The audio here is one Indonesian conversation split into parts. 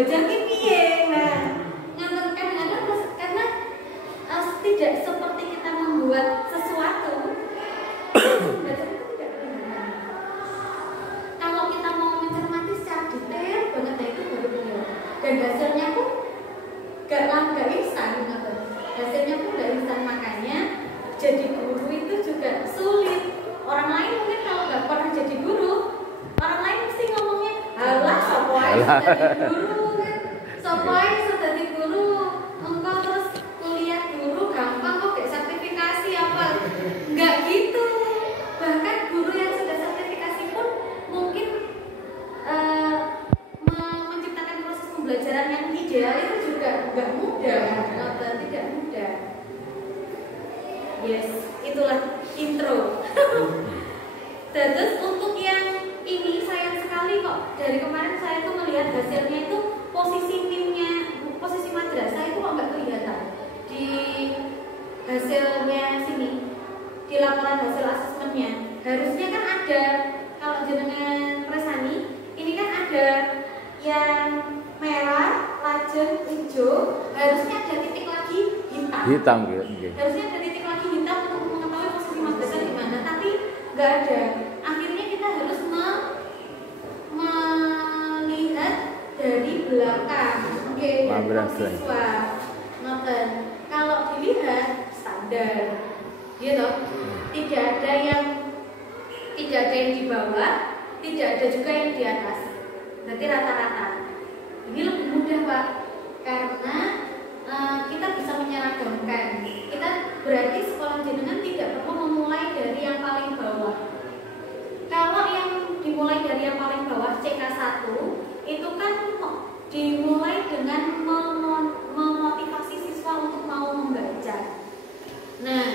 belajar ki piye. Nah, ngaten kadang-kadang karena tidak seperti kita membuat sesuatu. Belajar itu tidak benar. Kalau kita mau mencermati secara detail banget, nah itu baru benar. Dan hasilnya pun gak instan, hasilnya pun gak instan. Makanya jadi guru itu juga sulit. Orang lain mungkin kalau gak pernah jadi guru, orang lain mesti ngomongnya, halah sopo ae jadi guru kan, sopo ae jadi guru, engkau terus kuliah guru gampang kok kayak sertifikasi apa, nggak gitu. Bahkan guru yang sudah sertifikasi pun mungkin menciptakan proses pembelajaran yang ideal itu juga nggak mudah, tidak mudah. Yes, itulah intro. Terus untuk yang ini sayang sekali kok dari kemarin saya tuh melihat hasilnya itu posisi madrasah itu kok nggak kelihatan di hasilnya sini, di laporan hasil asesmennya. Harusnya kan ada, kalau jenengan Presani ini kan ada yang merah, lajeng, hijau, harusnya ada titik lagi hitam gitu. Harusnya ada titik lagi hitam untuk mengetahui posisi madrasah di mana, tapi nggak ada. Akhirnya kita harus melihat dari belakang. Oke, mahasiswa. Noten. Kalau dilihat standar, gitu. Tidak ada yang di bawah, tidak ada juga yang di atas. Berarti rata-rata. Ini lebih mudah, Pak, karena kita bisa menyeragamkan. Kita berarti sekolah jenengan tidak perlu memulai dari yang paling bawah. Kalau yang dimulai dari yang paling bawah CK1 itu kan dimulai dengan memotivasi siswa untuk mau membaca. Nah,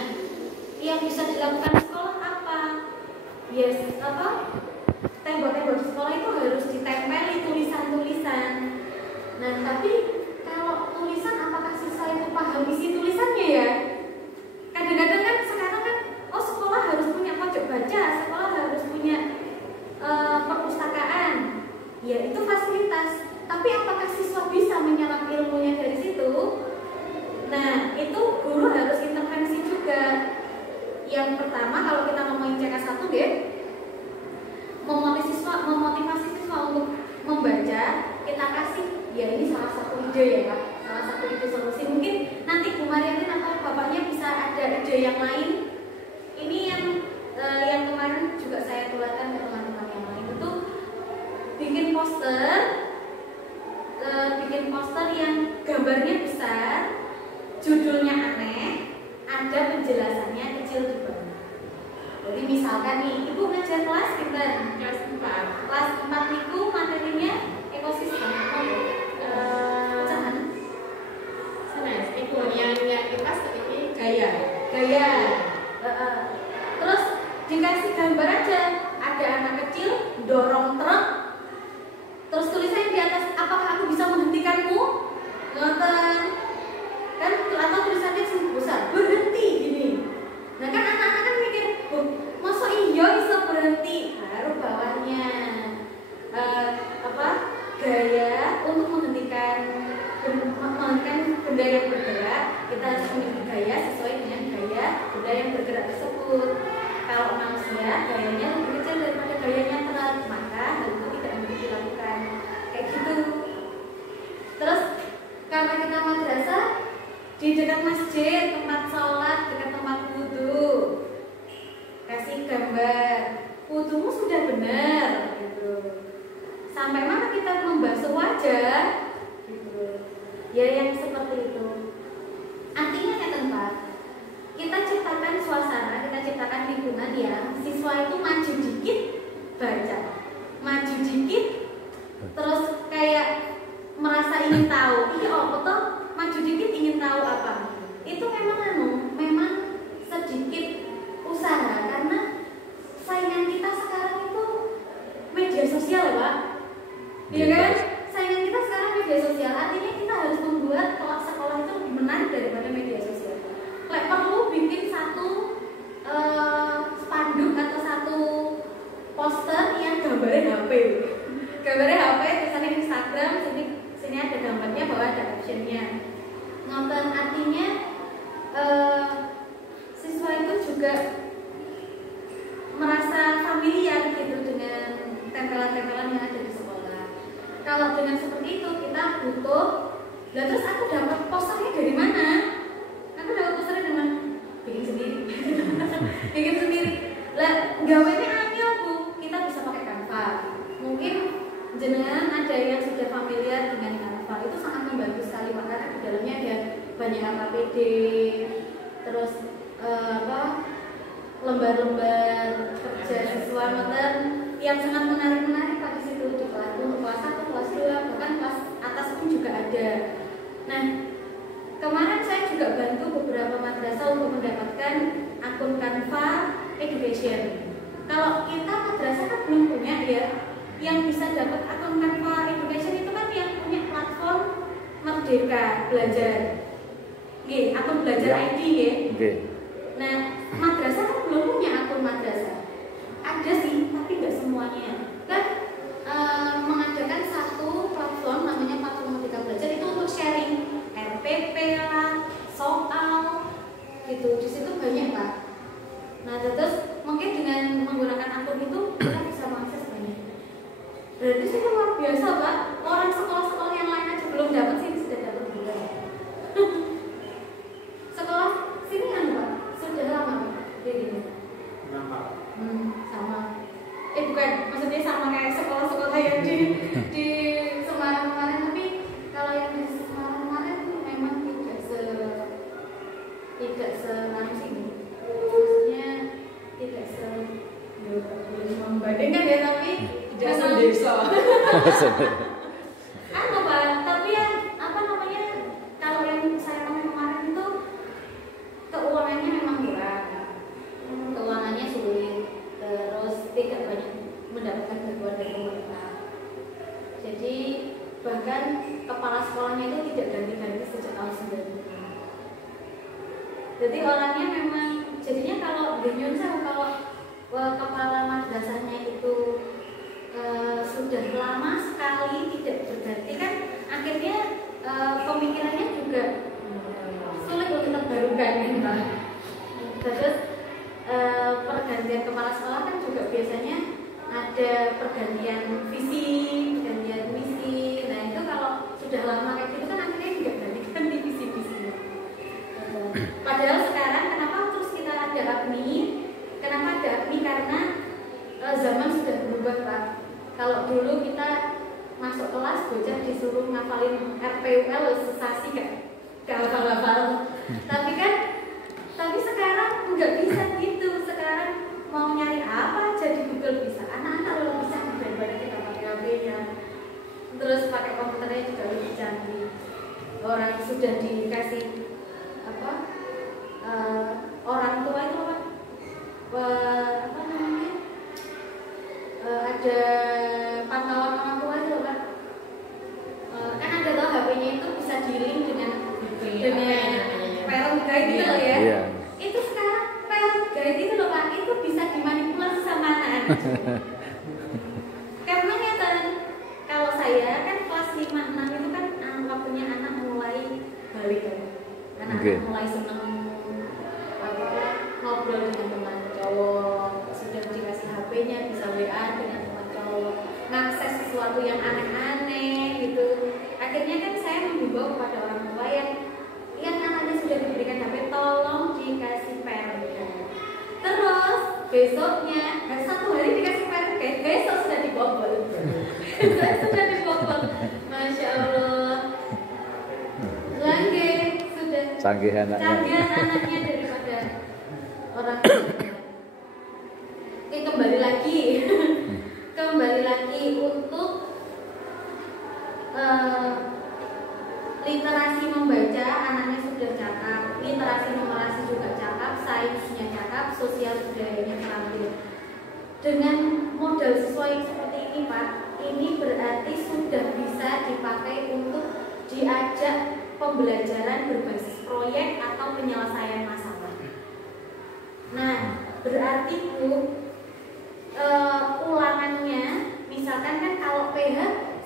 yang bisa dilakukan sekolah apa? Yes, tembok-tembok di sekolah itu harus ditempeli tulisan-tulisan. Nah, tapi kalau tulisan apakah siswa itu paham isi tulisannya ya? Kadang-kadang kan sekarang kan sekolah harus punya pojok baca, sekolah harus punya perpustakaan. Ya, itu fasilitas. Tapi apakah siswa bisa menyerap ilmunya dari situ? Nah, itu guru harus intervensi juga. Yang pertama, kalau kita ngomongin CK1 ya, memotivasi siswa untuk membaca, kita kasih, ya ini salah satu ide ya Pak, salah satu ide solusi. Mungkin nanti Bu Mariatin atau Bapaknya bisa ada ide yang lain. Ini yang kemarin juga saya tularkan ke teman-teman yang lain, itu bikin poster yang gambarnya besar, judulnya aneh, ada penjelasannya kecil di bawah. Jadi misalkan nih, Ibu ngajar kelas kita kelas 4. Kelas 4 itu materinya ekosistem. Pecahan. Sanes, Ibu yang kipas ini gaya. Terus dikasih gambar aja, ada anak kecil dorong truk. Terus tulisannya di atas, apakah aku bisa menghentikanmu? Ngoten. Kan atau tulisannya besar, berhenti gini. Nah kan anak-anak kan mikir, masa iya bisa berhenti? Baru bawahnya gaya untuk menghentikan benda yang bergerak. Kita harus memiliki gaya sesuai dengan gaya benda yang bergerak tersebut. Kalau manusia gayanya lebih kecil daripada gayanya truk, maka hal itu tidak mungkin dilakukan. Kayak gitu. Terus karena kita madrasah di dekat masjid, tempat sholat, dekat tempat wudhu, kasih gambar wudhumu sudah benar gitu. Sampai mana kita membasuh wajah gitu. Ya yang seperti itu. Artinya ya tempat kita ciptakan suasana, kita ciptakan lingkungan yang siswa itu maju dikit baca, maju dikit terus kayak merasa ingin tahu. Iya betul, maju dikit ingin tahu apa. Itu memang sedikit usaha karena saingan kita sekarang itu media sosial ya Pak. Iya kan? Saingan kita sekarang media sosial. Artinya kita harus membuat sekolah itu lebih menarik daripada media sosial. Perlu bikin satu spanduk atau satu poster yang gambarnya HP. Gambarnya HP, tulisannya Instagram, sini sini ada gambarnya, bawah ada captionnya. Nonton artinya siswa itu juga merasa familiar gitu dengan tempelan-tempelan yang ada di sekolah. Kalau dengan seperti itu kita butuh, lah terus aku dapat posternya dari mana? Aku dapat posternya dari mana? Bikin sendiri. Bikin sendiri. Lah gawainya angel Bu, kita bisa pakai Canva. Mungkin jenengan ada yang sudah familiar dengan Canva, itu sangat membantu sekali karena di dalamnya ada banyak APD, terus lembar-lembar kerja siswa modern yang sangat menarik Pak di situ di kelas untuk kelas 1, kelas 2, bahkan kelas atas pun juga ada. Nah, kemarin saya juga bantu beberapa madrasah untuk mendapatkan akun Canva Education. Kalau kita madrasah kan belum punya ya, yang bisa dapat akun Canva Education itu kan yang punya platform Merdeka Belajar. Oke, akun belajar ID ya. Oke. Nah, madrasah kan belum punya akun madrasah. Ada sih, tapi nggak semuanya. Kan mengadakan satu platform namanya platform Merdeka Belajar itu untuk sharing RPP lah, soal gitu. Di situ banyak Pak. Nah, terus mungkin dengan menggunakan akun itu kita bisa mengakses banyak. Berarti sih luar biasa Pak. Orang sekolah-sekolah yang lain aja belum dapat sih sudah dapat juga. Sekolah sini kan Pak sudah lama Pak kayak gini. Kenapa? Sama. Bukan, maksudnya sama kayak sekolah-sekolah yang di Semarang kemarin, tapi kalau yang di Semarang kemarin memang tidak sini. Maksudnya tidak membandingkan ya, tapi Tidak sedesa. Pak, tapi yang apa namanya, kalau yang saya tahu kemarin itu keuangannya memang kurang, keuangannya sulit, terus tidak banyak mendapatkan bantuan dari pemerintah. Jadi bahkan kepala sekolahnya itu tidak ganti-ganti sejak tahun 90. Jadi orangnya memang, jadinya kalau di Indonesia kalau kepala madrasahnya itu sudah lama sekali tidak berganti kan, akhirnya pemikirannya juga sulit untuk terbarukan kan Pak. Terus pergantian kepala sekolah kan juga biasanya ada pergantian visi, pergantian misi. Nah itu kalau sudah lama kayak gitu kan akhirnya juga ganti visi-visi. Padahal sekarang kenapa terus kita ada APMI? Kenapa ada APMI? Karena zaman sudah berubah Pak. Kalau dulu kita masuk kelas bocah disuruh ngafalin RPUL sensasi gak hafal-hafal. Tapi sekarang nggak bisa gitu. Sekarang mau nyari apa aja di Google bisa. Anak-anak lebih bisa daripada kita pakai HP-nya. Terus pakai komputernya juga lebih canggih. Orang sudah dikasih apa? Orang tua itu apa namanya? Ada pantauan orang tua itu Pak. Kan ada tuh HP-nya itu bisa di-link dengan parent guide gitu loh ya. Iya. Itu sekarang parent guide itu loh Pak, itu bisa dimanipulasi sama anak-anak. Karena kalau saya kan kelas 5, 6 itu kan waktunya anak mulai balik kan. Anak-anak mulai seneng ngobrol dengan teman cowok, sudah dikasih HP-nya bisa WA dengan teman cowok, ngakses sesuatu yang aneh-aneh gitu. Akhirnya kan saya menghimbau kepada orang tua yang anaknya sudah diberikan HP, tolong dikasih parent guide. Terus besoknya, satu hari dikasih parent guide, besok sudah dibobol. Sudah dibobol. Masya Allah. Lagi sudah Canggih anaknya daripada orang tua. Oke, kembali lagi untuk literasi membaca anaknya sudah cakap, literasi numerasi juga cakap, sainsnya cakap, sosial budayanya terampil. Dengan modal siswa yang seperti ini Pak, ini berarti sudah bisa dipakai untuk diajak pembelajaran berbasis proyek atau penyelesaian masalah. Nah, berarti Bu, ulangannya misalkan kan kalau PH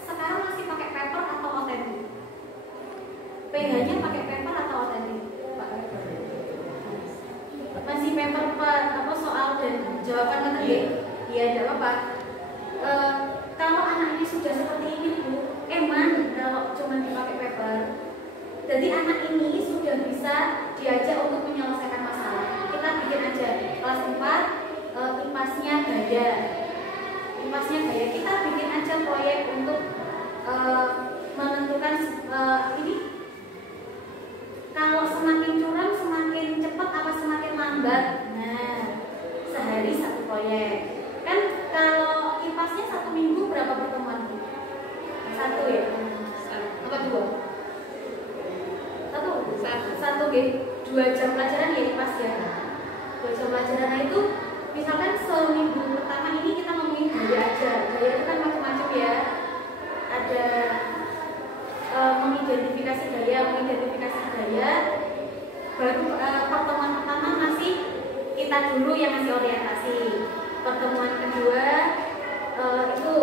sekarang masih pakai paper atau otentik. Berarti anak ini sudah bisa diajak untuk menyelesaikan masalah. Kita bikin aja kelas 4 IPAS-nya gaya. IPAS-nya gaya. Kita bikin aja proyek untuk menentukan ini kalau semakin curam semakin cepat apa semakin lambat. Nah, sehari satu proyek. Kan kalau IPAS-nya 1 minggu berapa pertemuan? 1 ya? Apa 2? 1 2 jam pelajaran ya IPAS ya. 2 jam pelajaran. Nah itu misalkan seminggu pertama ini kita ngomongin gaya aja. Gaya itu kan macam-macam ya. Ada mengidentifikasi gaya. Baru pertemuan pertama masih kita dulu yang ngasih orientasi. Pertemuan kedua itu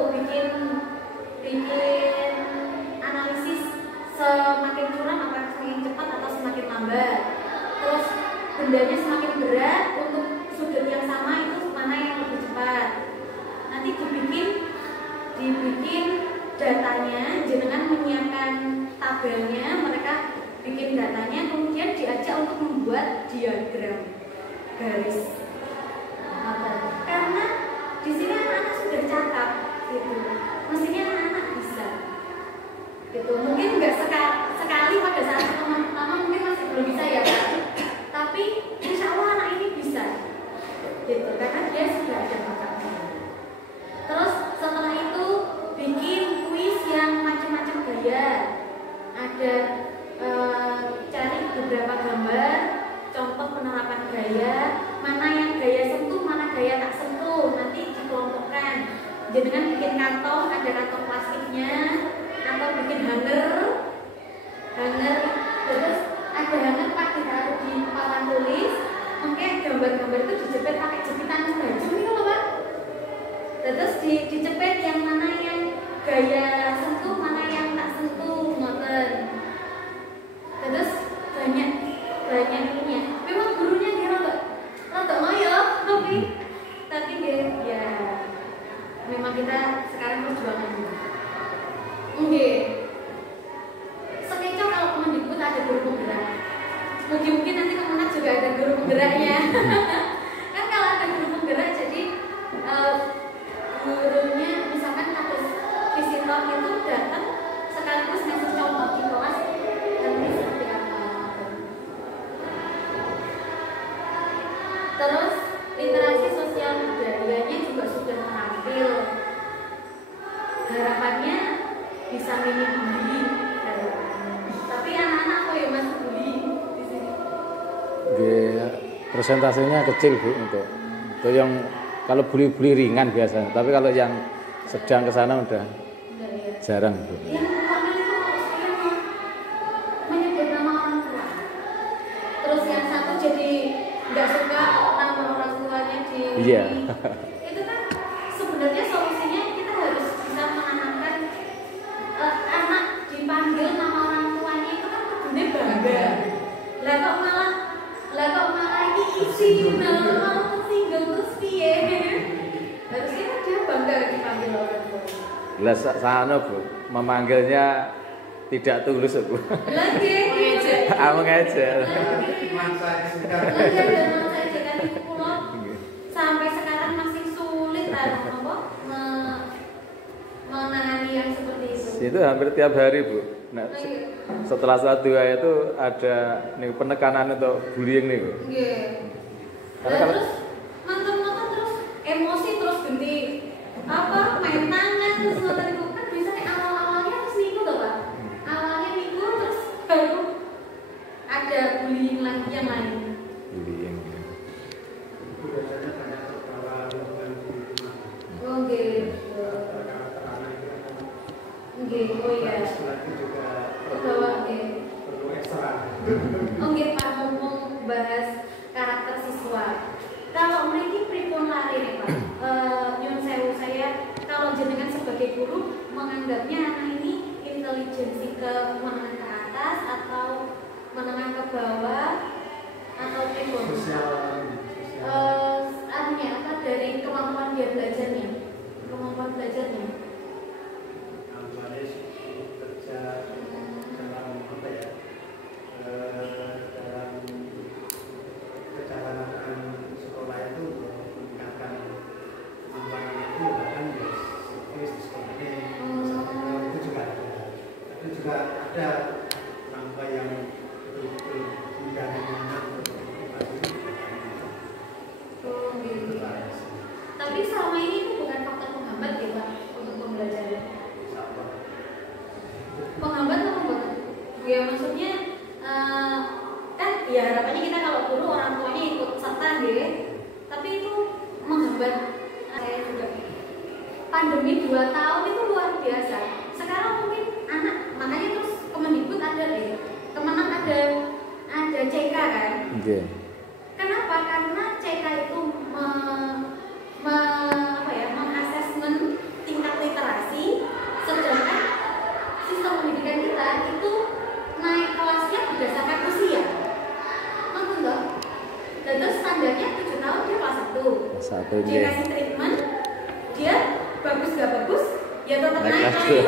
bikin analisis semakin curam apakah semakin cepat atau semakin lambat. Terus bendanya semakin berat untuk sudut yang sama itu mana yang lebih cepat. Nanti dibikin datanya, jenengan menyiapkan tabelnya, mereka bikin datanya, kemudian diajak untuk membuat diagram garis. Karena di sini anak-anak sudah cakap, gitu. Mestinya anak-anak bisa, gitu. Mungkin nggak sekali pada saat pertama mungkin masih belum bisa ya Pak. Tapi insya Allah anak ini bisa, gitu. Karena dia sudah ada bakatnya. Terus setelah itu bikin kuis yang macam-macam gaya. Ada cari beberapa gambar contoh penerapan gaya, mana yang gaya sentuh, mana gaya tak sentuh, nanti dikelompokkan. Jangan bikin kantong, ada kantong plastiknya, atau bikin hanger, terus ada hanger pak ditaruh di papan tulis, mungkin gambar-gambar itu dijepit pakai jepitan baju ini loh pak. Terus dicepet yang mana yang gaya sentuh, mana yang tak sentuh, ngoten. Terus banyak ininya. Memang gurunya dia rada ngoyo, tapi dia ya memang kita sekarang perjuangan. Nggih. Sekeco kalau Kemendikbud ada guru penggerak. Mungkin nanti Kemenak juga ada guru penggeraknya. Kan kalau ada guru penggerak jadi gurunya misalkan kasus visitor itu datang sekaligus ngasih contoh di kelas dan ini seperti apa. Terus interaksi sosial budayanya juga sudah terampil. Harapannya bisa minim bullying. Tapi anak-anak kok ya masih bullying di sini. Persentasenya kecil Bu untuk yang kalau bully ringan biasanya, tapi kalau yang sedang ke sana udah jarang Bu. Yang pertama itu kalau saya menyebut nama orang tua. Terus yang satu jadi nggak suka nama orang tuanya di Iya. Itu kan sebenarnya solusinya kita harus bisa menanamkan anak dipanggil nama orang tuanya itu kan kudune bangga. Lah kok malah ini isi malah tersinggung terus piye? Harusnya kan dia bangga dipanggil orang tua. Lah sana Bu, memanggilnya tidak tulus Bu. Lagi Mengejar. Sampai sekarang masih sulit menangani yang seperti itu. Itu hampir tiap hari Bu. Nah, setelah saat 2 itu ada nih penekanan untuk bullying nih Bu. Nggih. Terus mantan terus emosi terus ganti main tangan terus ngoten iku kan biasanya awal-awalnya terus niku to Pak. Awalnya niku terus baru ada bullying lagi yang lain. Bullying. Biasanya banyak terbawa lingkungan di rumah. Oh nggih. Nggih, oh iya. Lagi juga Terbawa nggih. perlu ekstra. Oh nggih Pak, ngomong bahas karakter siswa. Kalau mriki pripun lare nih Pak? Nyun sewu saya kalau jenengan sebagai guru menganggapnya anak ini intelijensi ke menengah ke atas atau menengah ke bawah atau pripun? Sosial. Dari kemampuan dia belajarnya. Awalnya kerja dalam apa ya? juga ada orang tua yang betul-betul menjalani anak untuk pribadi. Oh, gitu. Tapi selama ini itu bukan faktor penghambat ya Pak untuk pembelajaran. Penghambat atau penghambat? Ya maksudnya kan ya harapannya kita kalau dulu orang tuanya ikut serta ya. Tapi itu menghambat. Saya juga pandemi 2 tahun itu luar biasa. Sekarang mungkin anak makanya terus Kemendikbud ada deh. Kemenak ada CK kan? Oke. Kenapa? Karena CK itu mengasesmen tingkat literasi, sedangkan sistem pendidikan kita itu naik kelasnya berdasarkan usia. Nonton dong. Dan terus standarnya 7 tahun dia kelas 1. Dia kasih treatment, dia bagus gak bagus, ya tetap naik kelas 2.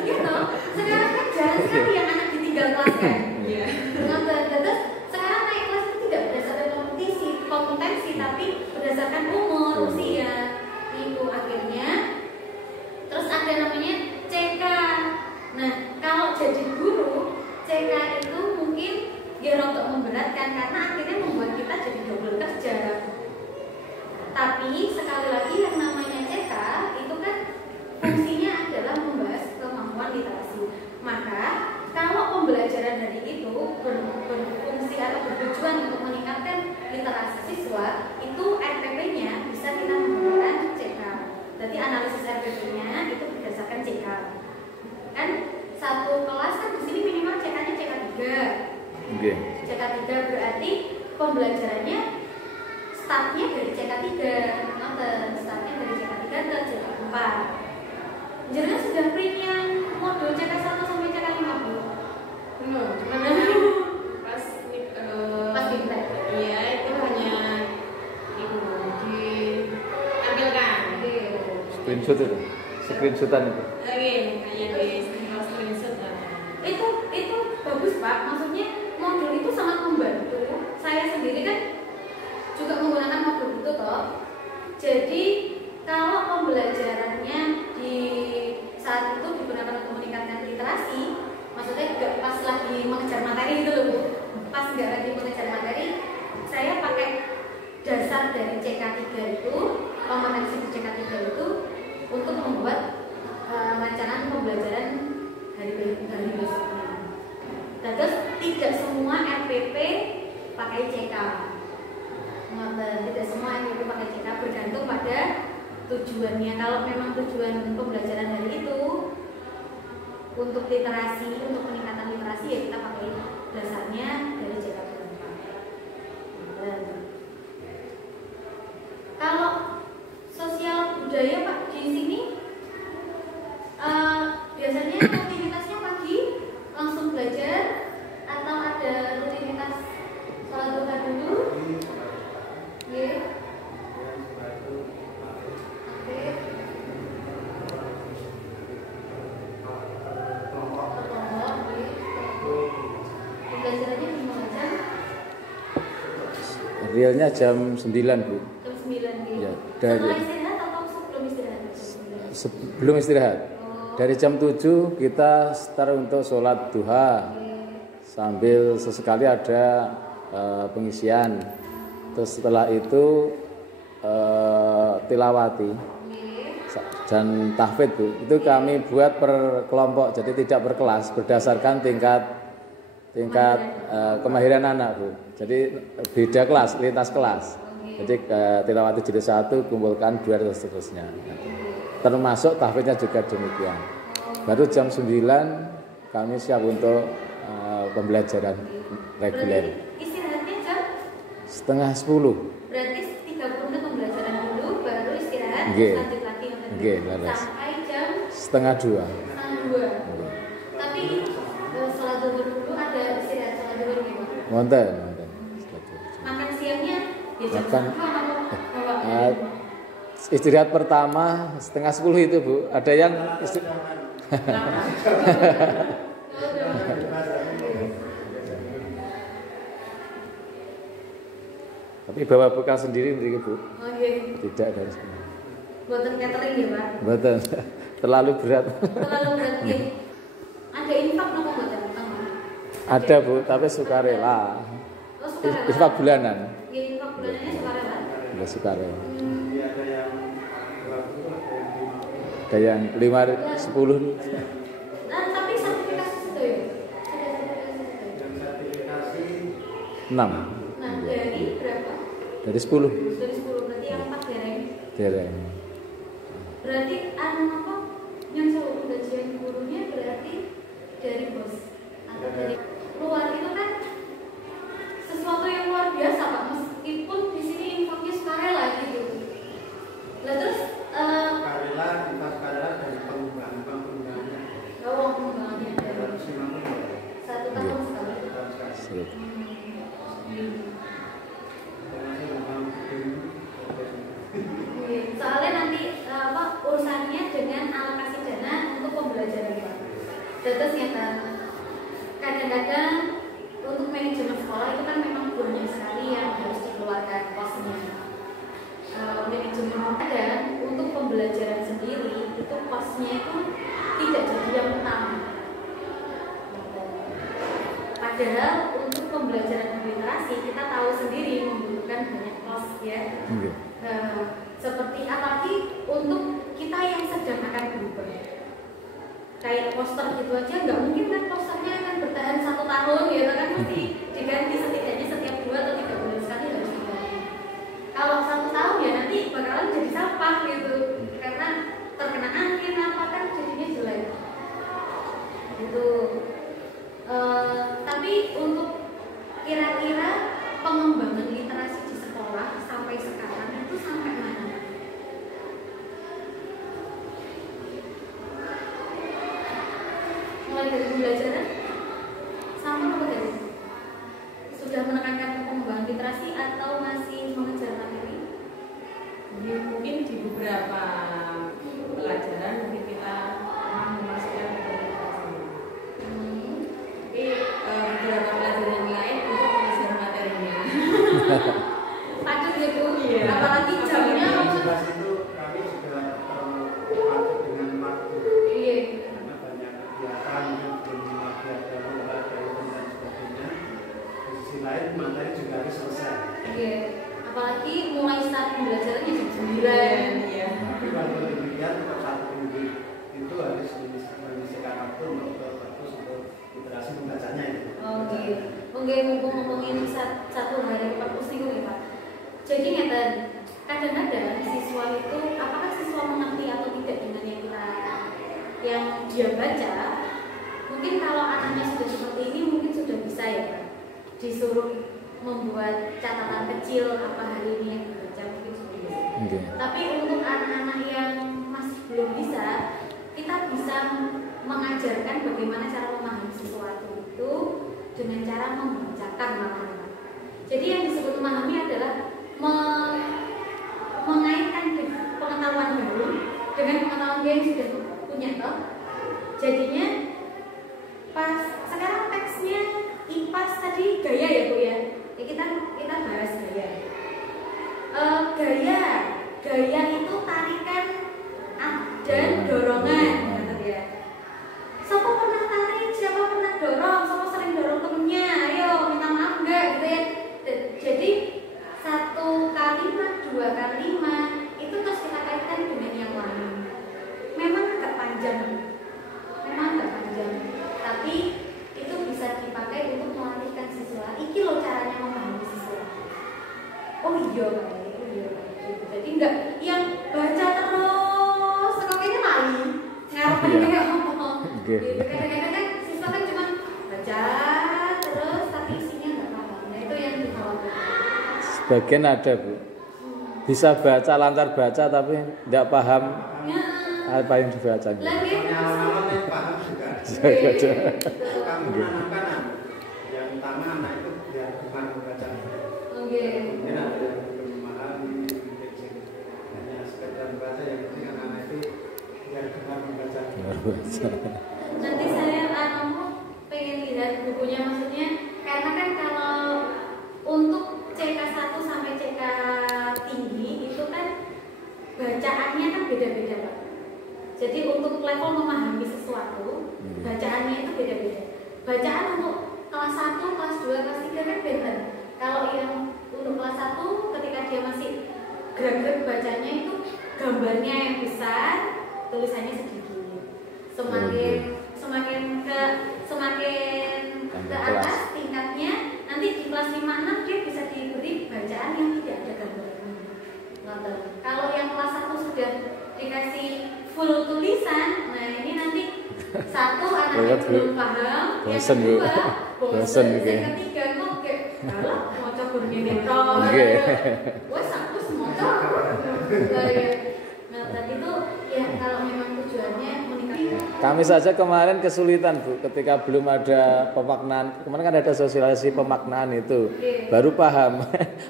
Gitu. Sekarang kan jarang sekali yang anak ditinggal kelas kan. Iya. Terus sekarang naik kelas itu tidak berdasarkan kompetensi, tapi berdasarkan umur, usia. Itu akhirnya terus ada namanya CK. Nah, kalau jadi guru, CK itu mungkin dia untuk memberatkan karena akhirnya membuat kita jadi double kerja. Tapi sekali lagi yang namanya CK itu kan fungsinya adalah membahas kemampuan literasi. Maka kalau pembelajaran dari itu berfungsi atau bertujuan untuk meningkatkan literasi siswa, itu RPP-nya bisa kita menggunakan CK. Berarti analisis RPP-nya itu berdasarkan CK. Kan satu kelas kan di sini minimal CK-nya CK 3. Oke. CK 3 berarti pembelajarannya startnya dari CK 3. Startnya dari CK 3 ke CK 4. Jadi sudah print yang modul CK 1 sampai CK 5 Bu? Belum. Pas Bimtek. iya itu hanya ditampilkan. Screenshotan itu. Oke, hanya di screenshot lah. Itu bagus Pak, maksudnya modul itu sangat membantu. Saya sendiri kan juga menggunakan modul itu toh. Jadi kalau pembelajarannya di saat itu digunakan untuk meningkatkan literasi, maksudnya gak pas lagi mengejar materi gitu loh Bu. Pas gak lagi mengejar materi, saya pakai dasar dari CK 3 itu, kompetensi di CK 3 itu untuk membuat rancangan pembelajaran hari besoknya. Dan terus tidak semua RPP pakai CK. Tidak semua RPP pakai CK, bergantung pada tujuannya. Kalau memang tujuan pembelajaran hari itu untuk literasi, untuk peningkatan literasi, ya kita pakai dasarnya dari CK 4. Kalau sosial budaya Pak di sini biasanya rutinitasnya pagi langsung belajar atau ada rutinitas sholat duha dulu? Oke. Pembelajarannya gimana jam? Realnya jam 9 Bu. Jam 9 gitu. Ya, dari Setelah istirahat atau sebelum istirahat? sebelum istirahat. Dari jam 7 kita start untuk sholat duha. Sambil sesekali ada pengisian. Terus setelah itu tilawati dan tahfidz Bu. Itu kami buat per kelompok, jadi tidak per kelas, berdasarkan tingkat kemahiran anak Bu. Jadi beda kelas, lintas kelas. Jadi tilawati jilid 1 kumpulkan 2 dan seterusnya. Termasuk tahfidznya juga demikian. Baru jam 9 kami siap untuk pembelajaran reguler. Berarti istirahatnya jam? Setengah 10. Berarti 30 menit pembelajaran dulu, baru istirahat, Nggih. lanjut lagi Nggih, leres. sampai jam Setengah 2. setengah 2. Tapi sholat zuhur dulu ada istirahat sholat zuhur gitu. Wonten. Makan siangnya ya jam Makan. 1 Istirahat pertama setengah 10 itu Bu. Ada yang tapi bawa bekal sendiri mriki Bu. Oke. Tidak dari sana. Buatan catering ya Pak. Betul. Terlalu berat. Terlalu berat. Ada ada infak nopo mboten? Ada Bu, tapi sukarela. Oh, sukarela. Infak bulanan. Nggih, infak bulanannya sukarela. Enggak sukarela. Jadi ada yang 20, Ada yang 5, 10. Nah, tapi sertifikasi itu ya? Ada sertifikasi itu. yang sertifikasi 6. Nah, dari berapa? Dari 10. Dari 10, berarti yang 4 dereng. Dereng. Berarti apa? Yang seluruh gajian gurunya berarti dari bos atau dari luar itu kan sesuatu yang luar biasa Pak, meskipun di sini infaknya sukarela gitu. Lah terus karela, infak karela dan pengembangannya uang pengembangannya dari 250 1 tahun sekali. Sulit. Oke, soalnya nanti urusannya dengan alokasi dana untuk pembelajaran Pak. Terus nyata kadang-kadang untuk manajemen sekolah itu kan memang banyak sekali yang harus dikeluarkan kosnya. Manajemen dan untuk pembelajaran sendiri itu kosnya itu tidak jadi yang utama. Padahal untuk pembelajaran literasi kita tahu sendiri membutuhkan banyak kos ya. Oke. Seperti apalagi untuk kita yang sedang akan berubah. Kayak poster gitu aja nggak mungkin kan posternya akan bertahan 1 tahun ya kan mesti diganti setidaknya setiap 2 atau 3 bulan sekali harus diganti. Kalau 1 tahun ya nanti bakalan jadi sampah gitu karena terkena angin apa kan jadinya jelek. Gitu. Tapi untuk kira-kira pengembangan literasi di sekolah sampai sekarang itu sampai mana? Mulai dari pembelajaran sampai apa tadi? Sudah menekankan pengembangan literasi atau masih mengejar materi? Ya, mungkin di beberapa pelajaran mungkin kita memang memasukkan literasi. Tapi beberapa pelajaran yang lain untuk mengejar materinya. Padat ya Bu? Iya. Apalagi jamnya jelas itu kami sudah terpacu dengan waktu iya. karena banyak kegiatan belum lagi ada olahraga dan sebagainya. Di sisi lain materi juga harus selesai. Iya. Apalagi mulai start pembelajarannya jam 9. Iya. Tapi kalau demikian tetap 1 minggu itu harus menyisihkan waktu untuk fokus untuk literasi membacanya itu. Oke, mumpung ini satu hari perpus nih ya Pak. Jadi ngeten, kadang-kadang siswa itu apakah siswa mengerti atau tidak dengan yang dia baca? Mungkin kalau anaknya sudah seperti ini mungkin sudah bisa ya Pak. Disuruh membuat catatan kecil apa hari ini yang dibaca mungkin sudah bisa. Oke. Tapi untuk anak-anak yang masih belum bisa, kita bisa mengajarkan bagaimana cara memahami sesuatu itu dengan cara membacakan maknanya. Jadi yang disebut memahami adalah mengaitkan pengetahuan baru dengan pengetahuan dia yang sudah punya toh. Jadinya pas sekarang teksnya IPAS tadi gaya ya Bu ya. Kita bahas gaya. Gaya itu tarikan dan dorongan kata dia. Siapa pernah tarik, siapa pernah dorong, siapa sering dorong temennya, ayo minta maaf enggak gitu ya. Jadi 1 kalimat, 2 kalimat itu terus kita kaitkan dengan yang lain. Memang agak panjang, tapi itu bisa dipakai untuk melatihkan siswa. Iki loh caranya memahami siswa. Oh iya, jadi enggak yang baca terus, sekalinya lali, ngapain kayak ngomong. Gitu. Kadang-kadang kan siswa kan cuma baca terus tapi isinya nggak paham. Nah itu yang dikhawatirkan. Sebagian ada Bu, bisa baca lancar baca tapi tidak paham Ya. apa yang dibaca. Lagi Awal-awal yang paham juga. gitu. Kami menanamkan yang utama anak itu biar bukan membaca. Oke. Mungkin ada yang belum memahami, hanya sekedar membaca, yang penting anak-anak itu biar bukan membaca. Nanti saya pengen lihat bukunya, maksudnya karena kan kalau untuk CK1 sampai CK tinggi itu kan bacaannya kan beda-beda Pak. Jadi untuk level memahami sesuatu, bacaannya itu beda-beda. Bacaan untuk kelas 1, kelas 2, kelas 3 kan beda. Kalau yang untuk kelas 1 ketika dia masih gerak-gerak bacanya itu gambarnya yang besar, tulisannya sedikit. Semakin ke atas tingkatnya, nanti di kelas 5-6 dia bisa diberi bacaan yang tidak ada gambarnya. Kalau yang kelas 1 sudah dikasih full tulisan, nah ini nanti satu anaknya belum paham, yang kedua bosan, yang ketiga kok kayak galak mau coba netok, wes aku semua nah tadi itu ya kalau memang tujuannya meningkatkan. Kami saja kemarin kesulitan Bu, ketika belum ada pemaknaan. Kemarin kan ada sosialisasi pemaknaan itu, baru paham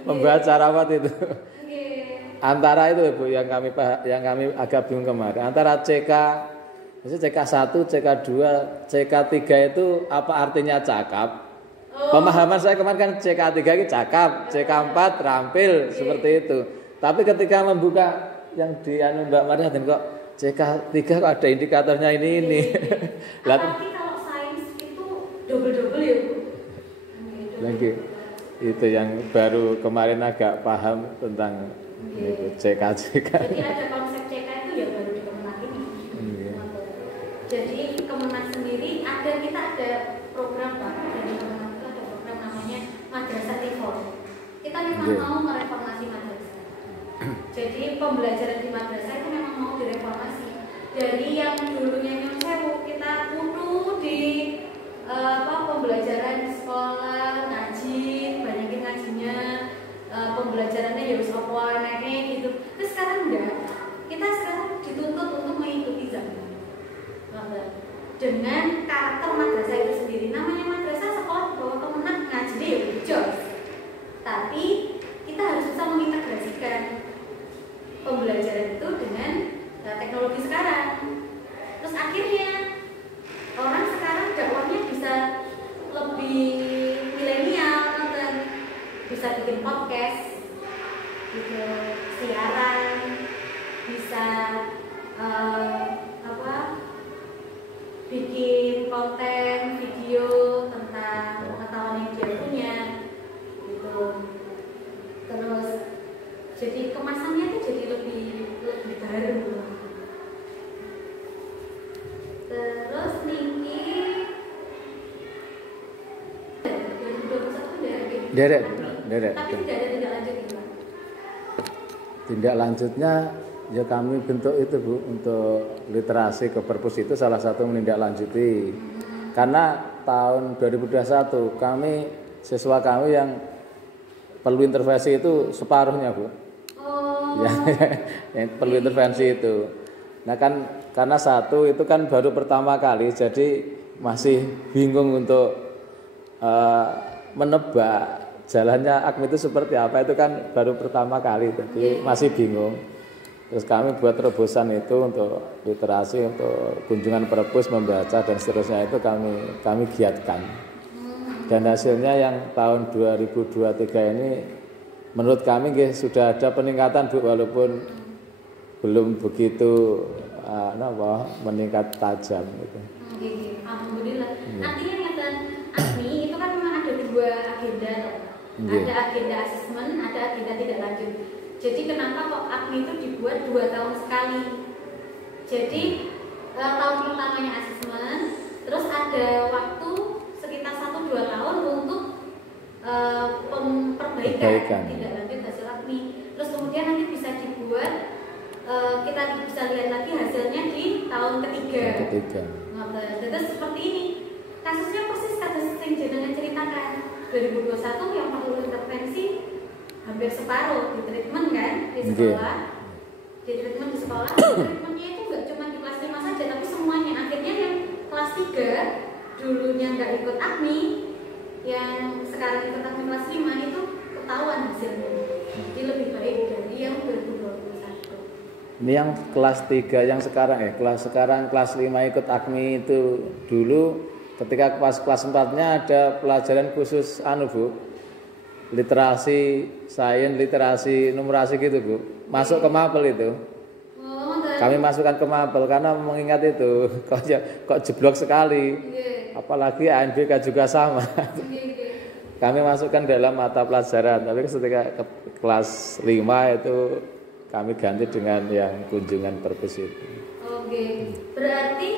membaca rawat itu. Antara itu Bu yang kami agak bingung kemarin. Antara CK, misalnya CK1, CK2, CK3 itu apa artinya cakap? Pemahaman saya kemarin kan CK3 itu cakap, CK4 terampil seperti itu. Tapi ketika membuka yang di Mbak Maria kok CK3 kok ada indikatornya ini. Tapi kalau sains itu double ya Bu. Lagi itu yang baru kemarin agak paham tentang itu CK. Jadi ada konsep CK itu ya baru di Kemenak ini. Jadi Kemenak sendiri kita ada program Pak, dari Kemenak itu ada program namanya Madrasah Reform. Kita memang mau mereformasi madrasah. Jadi pembelajaran di madrasah itu memang mau direformasi. Dari yang dulunya Nyun Sewu kita kudu di pembelajaran di sekolah ngaji, banyakin ngajinya, pembelajarannya ya wis apa anake gitu. Terus sekarang enggak. Kita sekarang dituntut untuk mengikuti zaman. Dengan karakter madrasah itu sendiri. Namanya madrasah sekolah bahwa Kemenak ngaji ya jos. Tapi kita harus bisa mengintegrasikan pembelajaran itu dengan teknologi sekarang. Terus akhirnya orang sekarang dakwahnya bisa lebih milenial, bisa bikin podcast, gitu, siaran, bisa bikin konten video tentang pengetahuan yang dia punya, gitu. Terus jadi kemasannya itu jadi lebih baru. Terus Niki 2021 derek. Tapi tidak ada tindak lanjut itu Pak. Tindak lanjutnya ya kami bentuk itu Bu, untuk literasi ke perpus itu salah satu menindaklanjuti. Karena tahun 2021 siswa kami yang perlu intervensi itu separuhnya Bu. Yang perlu intervensi itu. Nah kan karena satu itu kan baru pertama kali, jadi masih bingung untuk menebak jalannya AKMI itu seperti apa, itu kan baru pertama kali, jadi masih bingung. Terus kami buat terobosan itu untuk literasi, untuk kunjungan perpus, membaca dan seterusnya itu kami giatkan. Dan hasilnya yang tahun 2023 ini menurut kami sudah ada peningkatan Bu, walaupun belum begitu meningkat tajam gitu. Alhamdulillah. Artinya yang AKMI itu kan memang ada dua agenda, ada agenda asesmen, ada agenda tidak lanjut. Jadi kenapa kok AKMI itu dibuat 2 tahun sekali? Jadi tahun pertamanya asesmen, terus ada waktu sekitar 1-2 tahun untuk perbaikan tidak lanjut hasil AKMI. Terus kemudian nanti bisa dibuat, kita bisa lihat lagi hasilnya di tahun ketiga. Terus seperti ini, kasusnya persis kasus yang jenengan ceritakan. 2021 yang perlu intervensi hampir separuh di treatment kan di sekolah. Di treatment di sekolah, treatmentnya itu nggak cuma di kelas 5 saja, tapi semuanya. Akhirnya yang kelas 3 dulunya nggak ikut AKMI, yang sekarang ikut AKMI kelas 5 itu ketahuan hasilnya. Jadi lebih baik dari yang 2021. Ini yang kelas 3 yang sekarang kelas 5 ikut AKMI itu dulu ketika kelas 4-nya ada pelajaran khusus Bu, literasi, sains, literasi, numerasi gitu Bu. Masuk ke mapel itu. kami masukkan ke mapel karena mengingat itu kok jeblok sekali. Nggih. Apalagi ANBK juga sama. Nggih. Kami masukkan dalam mata pelajaran, tapi ketika ke kelas 5 itu kami ganti dengan yang kunjungan perpus itu. Oke. Berarti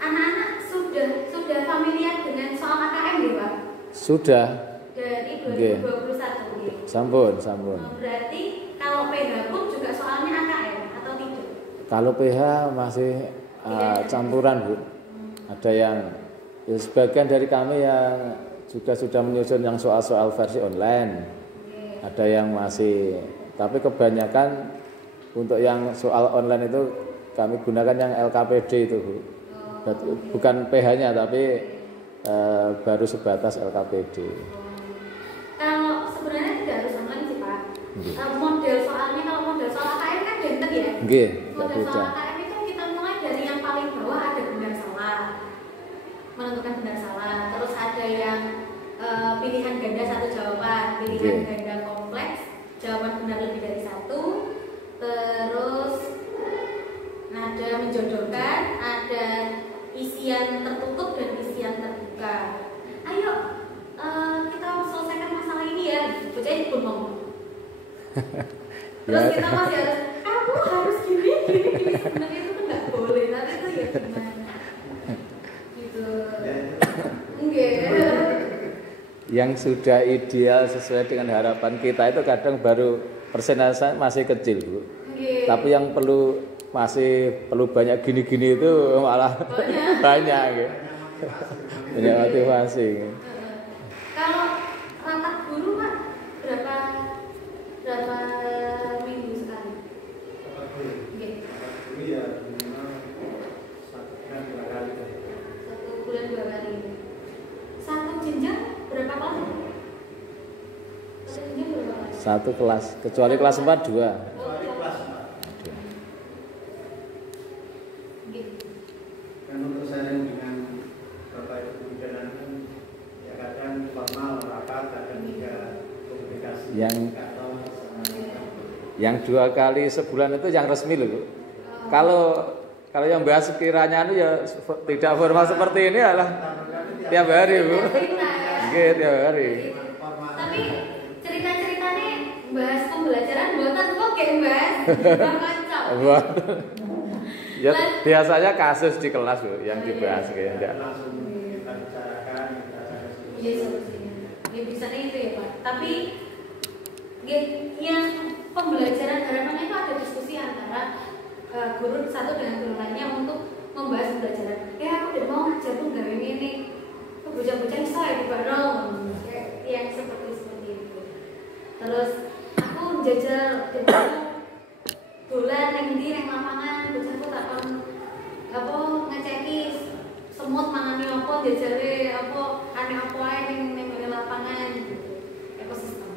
anak-anak sudah familiar dengan soal KKN ya, Pak? Sudah. Dari Nggih. 2021 nggih. Sampun. Berarti kalau PH pun juga soalnya AKN atau tidak? Kalau PH masih campuran, Bu. Ada yang ya, sebagian dari kami yang juga sudah menyusun yang soal-soal versi online. Ada yang masih, tapi kebanyakan untuk yang soal online itu kami gunakan yang LKPD itu, Bu. Bukan PH-nya tapi baru sebatas LKPD. Kalau sebenarnya tidak harus online sih, Pak. Model soalnya, kalau model soal AKN kan benten ya. Nggih, Model beda. soal AKN itu kita mulai dari yang paling bawah ada benar salah, menentukan benar salah. Terus ada yang pilihan ganda satu jawaban, pilihan ganda kompleks, jawaban benar lebih dari satu. Terus ada menjodohkan, ada isian tertutup dan isian terbuka. Ayo kita selesaikan masalah ini ya. Bocahnya pun ngomong. Terus kita masih harus, kamu harus gini. Sebenarnya itu tuh nggak boleh, tapi itu ya gimana? Gitu. Enggak. Yang sudah ideal sesuai dengan harapan kita itu kadang baru persentase masih kecil, Bu. Tapi yang masih perlu banyak gini-gini itu malah banyak gitu. Banyak motivasi. Kalau rapat guru, Pak, berapa minggu sekali? Nggih. Ya minimal 1 bulan 2 kali. 1 bulan 2 kali. Satu jenjang berapa kelas? Satu jenjang berapa kelas? Satu kelas, kecuali kelas 4 2. Dan untuk sharing dengan Bapak Ibu dan ya kadang formal rapat, kadang juga komunikasi. Yang 2 kali sebulan itu yang resmi loh, Bu. Kalau yang bahas sekiranya itu ya tidak formal seperti ini adalah tiap hari, Bu. Nggih, tiap hari. Tapi cerita-ceritanya bahas pembelajaran buatan kok kayak bahas Wah. Ya biasanya kasus di kelas, Bu, yang dibahas kayak enggak. Langsung kita bicarakan, kita cari Iya, solusinya. Ya bisanya itu ya, Pak. Tapi yang pembelajaran harapannya itu ada diskusi antara guru satu dengan guru lainnya untuk membahas pembelajaran. Ya aku udah mau ngajar tuh gawe ini. Bocah-bocah iso ya bareng. Yang seperti itu. Terus aku jajal dolan ning ndi ning lapangan, bocahku tak kon apa ngeceki semut mangane apa jajale apa ane apa ae ning lapangan gitu. Ekosistem.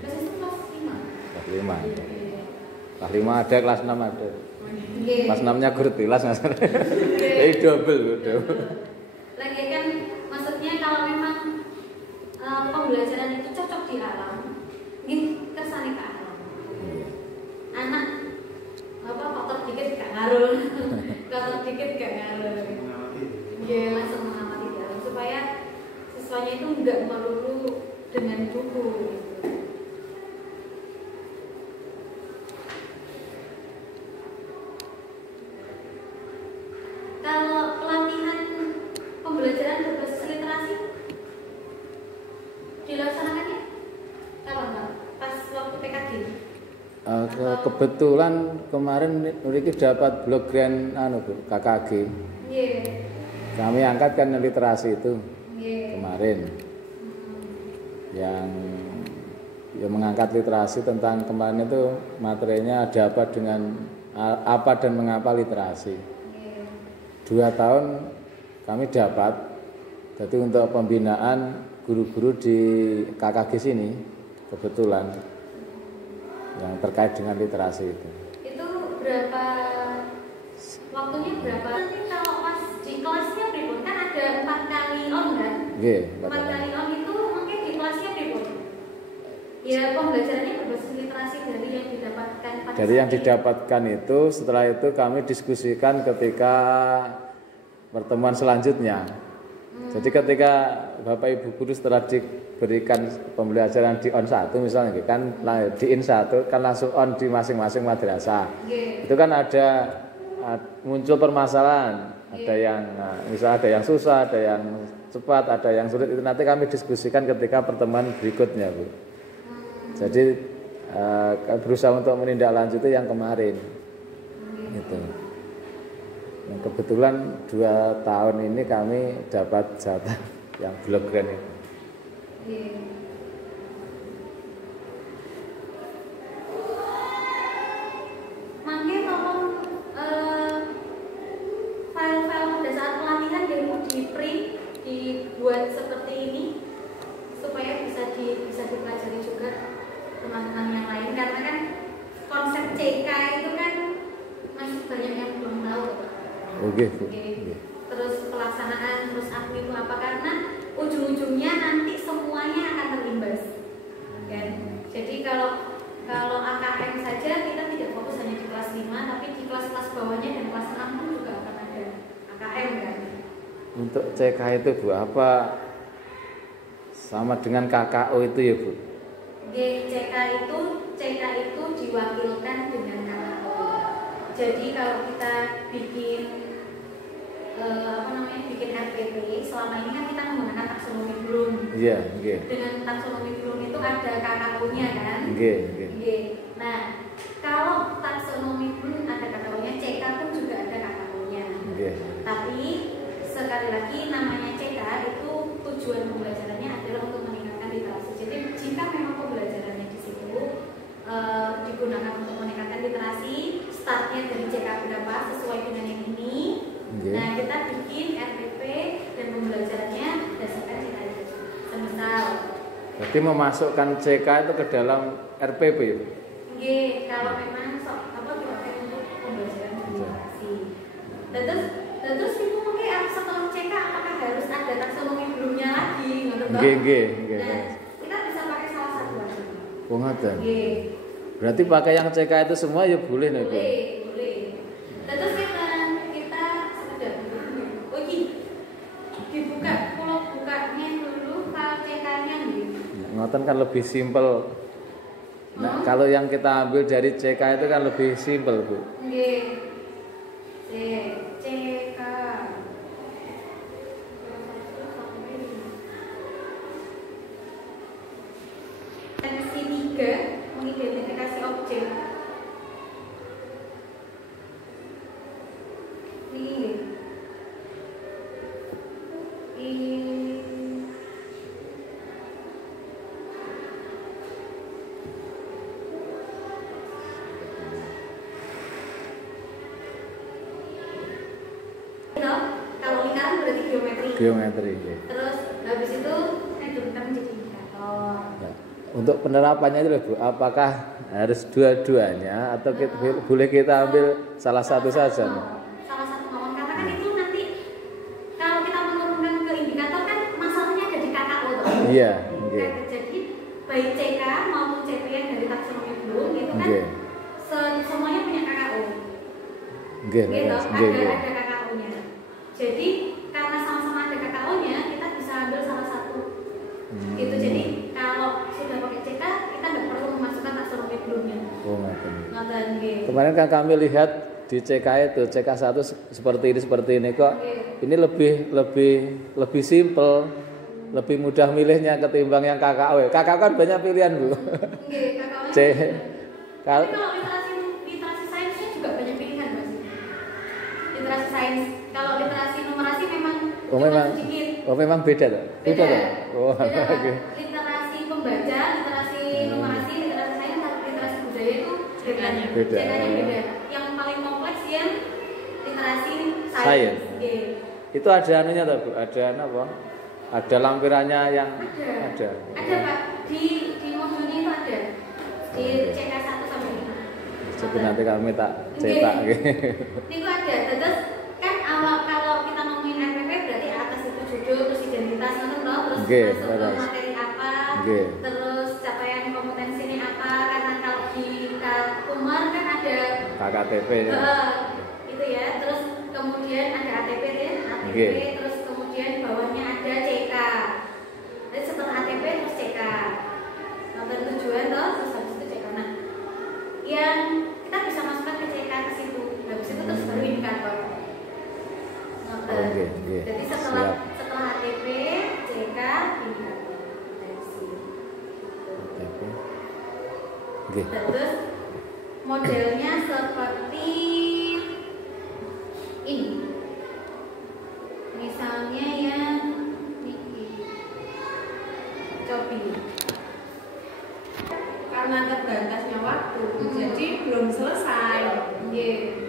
Ekosistem kelas 5. Kelas 5. Kelas 5 ada, kelas 6 ada. Nggih. Kelas 6-nya guru tilas Mas. Jadi double. Lagi kan maksudnya kalau memang pembelajaran itu cocok di alam, nggih kersane ke alam. Anak apa kotor dikit gak ngaruh. Kotor dikit gak ngaruh. Nggih, langsung mengamati di alam supaya siswanya itu enggak melulu dengan buku gitu. Kalau pelatihan pembelajaran berbasis literasi dilaksanakannya kapan, Pak? Pas waktu PKD? Kebetulan kemarin Nuriki dapat blok grant Bu, KKG. Iya. Kami angkat kan literasi itu Iya. kemarin. Yang mengangkat literasi tentang kemarin itu materinya ada apa dengan apa dan mengapa literasi. 2 tahun kami dapat, jadi untuk pembinaan guru-guru di KKG sini kebetulan yang terkait dengan literasi itu. Itu berapa waktunya berapa? Nanti kalau pas di kelasnya pripun kan ada 4 kali on kan? Nggih, 4 kali on itu mungkin di kelasnya pripun? Ya pembelajarannya berbasis literasi dari yang didapatkan pada Dari yang didapatkan itu, setelah itu kami diskusikan ketika pertemuan selanjutnya. Jadi ketika Bapak Ibu guru setelah diberikan pembelajaran di on 1 misalnya kan di in 1 kan langsung on di masing-masing madrasah. Itu kan ada muncul permasalahan, ada yang misalnya ada yang susah, ada yang cepat, ada yang sulit, itu nanti kami diskusikan ketika pertemuan berikutnya, Bu. Jadi berusaha untuk menindaklanjuti yang kemarin. Gitu. Yang kebetulan 2 tahun ini kami dapat jatah yang blok grand itu. Makanya tolong file-file pada saat pelatihan yang mau di print dibuat seperti ini supaya bisa dipelajari juga teman-teman yang lain, karena kan konsep CK itu kan masih banyak yang belum tahu. Oke. Terus pelaksanaan, terus admin itu apa, karena ujung-ujungnya nanti semuanya akan terimbas. Kan? Jadi kalau AKM saja kita tidak fokus hanya di kelas 5, tapi di kelas-kelas bawahnya dan kelas 6 pun juga akan ada AKM kan. Untuk CK itu Bu, apa sama dengan KKO itu ya Bu? CK itu diwakilkan dengan KKO. Jadi kalau kita bikin bikin RPP, selama ini kan kita menggunakan taksonomi Bloom. Iya. Dengan taksonomi Bloom itu ada KKO-nya kan. Nah, kalau taksonomi Bloom ada KKO-nya, CK pun juga ada KKO-nya. Tapi sekali lagi namanya CK itu tujuan pembelajarannya adalah untuk meningkatkan literasi. Jadi jika memang pembelajarannya di situ digunakan untuk meningkatkan literasi, startnya dari CK berapa sesuai dengan yang ini. Nah, kita bikin RPP dan pembelajarannya berdasarkan CK itu. Semisal Jadi memasukkan CK itu ke dalam RPP ya? Kalau memang dipakai untuk pembelajaran literasi. Dan terus itu mungkin setelah CK apakah harus ada taksonomi Bloom-nya lagi? Nah, kita bisa pakai salah satu aja. Ngoten. Berarti pakai yang CK itu semua ya boleh nih, Bu? Boleh. Dan terus kita sekedar dibuka, kalau bukanya dulu file CK-nya nih. Ngoten kan lebih simpel. Nah, kalau yang kita ambil dari CK itu kan lebih simpel, Bu. CK. Seksi 3 mengidentifikasi objek. Kalau lingkaran berarti geometri. Terus habis itu kan jadi indikator. Untuk penerapannya itu Bu, apakah harus dua-duanya atau boleh kita ambil salah satu saja? Salah satu mawon, karena kan itu nanti kalau kita menurunkan ke indikator kan masalahnya ada di KKO toh. Iya. Jadi baik CK maupun CPN dari taksonomi Bloom itu kan semuanya punya KKO. Ada KKO-nya. Jadi karena sama-sama ada KKO-nya, kita bisa ambil salah satu. Gitu. Jadi kalau sudah pakai CK, kita nggak perlu memasukkan taksonomi Bloom-nya. Kemarin kan kami lihat di CK itu CK1 seperti ini kok. Ini lebih simpel, lebih mudah milihnya ketimbang yang KKO. KKO kan banyak pilihan, Bu. Kalau literasi sainsnya juga banyak pilihan, Mas. Literasi sains. Kalau literasi numerasi memang sedikit. Memang beda tuh. Beda. Literasi pembaca, literasi numerasi, literasi sains, literasi budaya itu beda. Yang paling kompleks yang literasi sains. Itu ada anunya tuh, Bu. Ada apa? Ada lampirannya yang ada. Ada, Pak. Di modulnya itu ada. Di CK1 sampai 5. Jadi nanti kami tak cetak Itu ada. Terus kan kalau kita ngomongin RPP berarti atas itu judul, terus identitas, terus masuk materi apa, terus capaian kompetensi ini apa, karena kalau di Kumar kan KTP ya. Itu ya. Terus kemudian ada ATP ya, ATP. Oke. Terus kemudian bawahnya ada CK. Jadi setelah ATP terus CK. Nomor tujuan toh, terus habis itu CK. Nah, yang kita bisa masukkan ke CK ke situ. Habis itu terus baru indikator. Oke. Jadi setelah ATP, CK, indikator. KTP. Oke. Terus modelnya seperti ini. Misalnya yang ini, Shopee. Karena terbatasnya waktu, jadi belum selesai. Yeah.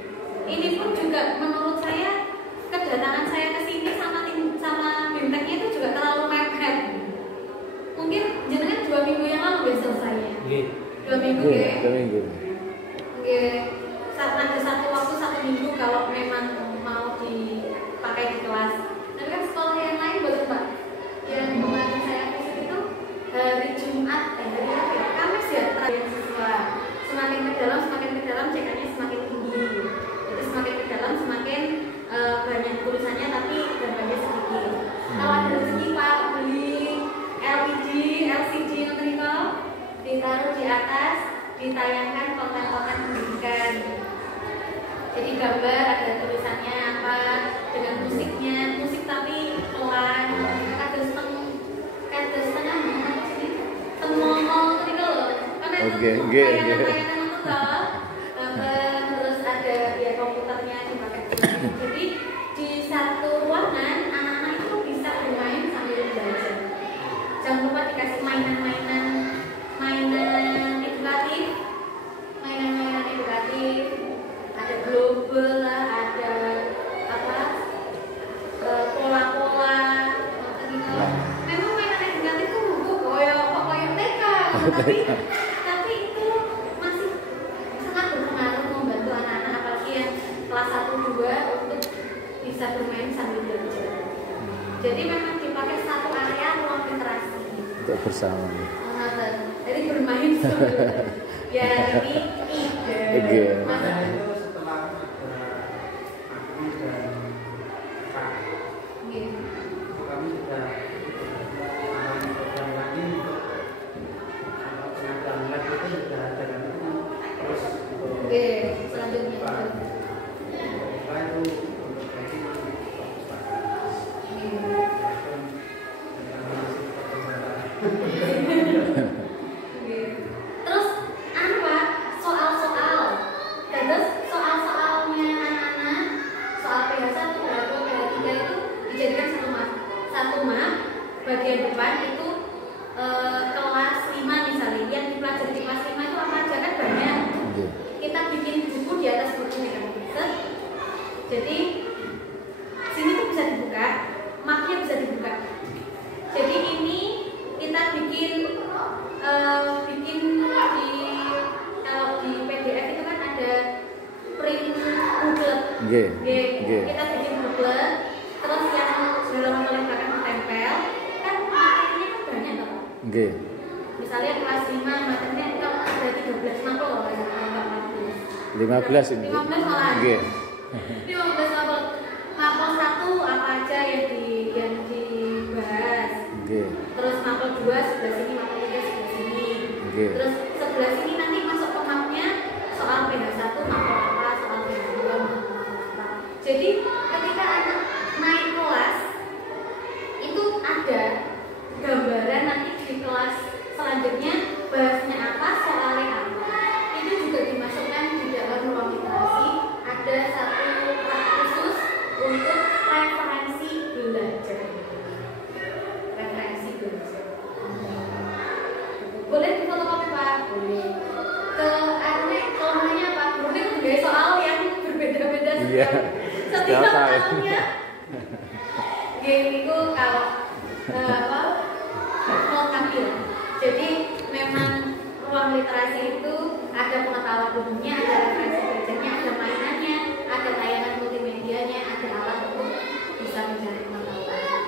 Ini pun juga menurut saya kedatangan saya ke sini sama bimteknya itu juga terlalu mepet. Mungkin jenengan 2 minggu yang lalu udah selesainya. 2 minggu ya. 2 minggu. Ada satu waktu 1 minggu kalau memang mau dipakai di kelas. Tapi kan sekolah yang lain betul Pak. Yang kemarin saya visit itu hari Jumat, hari apa ya? Kamis ya, terakhir siswa. Semakin ke dalam cekannya semakin tinggi. Jadi semakin ke dalam semakin banyak tulisannya tapi gambarnya sedikit. Kalau ada rezeki Pak beli LPG, LCD nonton ditaruh di atas, ditayangkan konten-konten pendidikan. Jadi gambar ada tulisannya apa dengan musiknya, musik tapi pelan, ada setengah ngomong itu loh. Karena itu tayangan itu toh. Terus ada ya komputernya dipakai. Jadi di satu ruangan anak-anak itu bisa bermain sambil belajar. Jangan lupa dikasih mainan edukatif, ada global lah, ada apa pola-pola. Memang mainan edukatif itu koyo TK, tapi itu masih sangat berpengaruh membantu anak-anak apalagi yang kelas 1-2 untuk bisa bermain sambil belajar. Jadi memang dipakai satu area ruang literasi Untuk bersama. Jadi bermain sambil ya ini ide. Nah, itu setelah Agni dan Kak, kami sudah mengalami program lagi untuk pengadaan lab itu sudah ada dan itu terus Oke, selanjutnya. Pak itu untuk gaji Terus apa? Soal-soal. Terus soal-soalnya anak-anak, soal PH1, PH2, PH3 itu dijadikan satu map. Bagian depan itu kelas 5 misalnya. Yang dipelajari di kelas 5 itu apa aja kan banyak. Kita bikin buku di atas buku nih kan. Jadi sini tuh bisa dibuka, mapnya bisa dibuka. Jadi ini kita bikin kalau di PDF itu kan ada print booklet. Kita bikin booklet, terus yang dalam belakang ditempel, kan materinya kan banyak toh. Misalnya kelas 5 materinya itu ada 13 mapel loh, 15 ini. 15 malah. 15 mapel. Mapel 1 apa aja yang dibahas. Terus mapel 2 sebelah sini, mapel 3 sebelah sini. Terus sebelah sini nanti masuk ke mapnya soal PH1 mapel apa, soal PH2 mapel apa. Jadi ketika anak naik kelas itu ada gambaran nanti di kelas selanjutnya bahasnya apa, soalnya apa. Itu juga dimasukkan di dalam ruang literasi. Ada satu tab khusus untuk referensi belajar. Boleh difotokopi Pak? Boleh. Kelemahannya apa? Boleh juga soal yang berbeda-beda setiap tahunnya. Game itu kalau mau tampil. Jadi memang ruang literasi itu ada pengetahuan umumnya, ada referensi belajarnya, ada mainannya, ada tayangan multimedianya, ada alat untuk bisa mencari pengetahuan.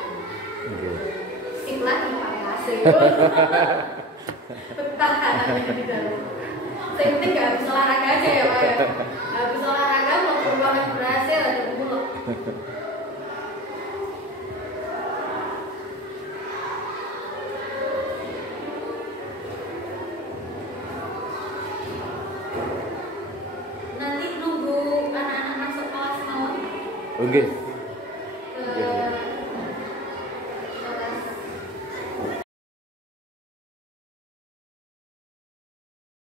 Sip lagi pakai AC. Betah kanannya di dalam. Saya penting nggak habis olahraga aja ya Pak ya. Nanti nunggu anak-anak masuk kelas mau. Oke.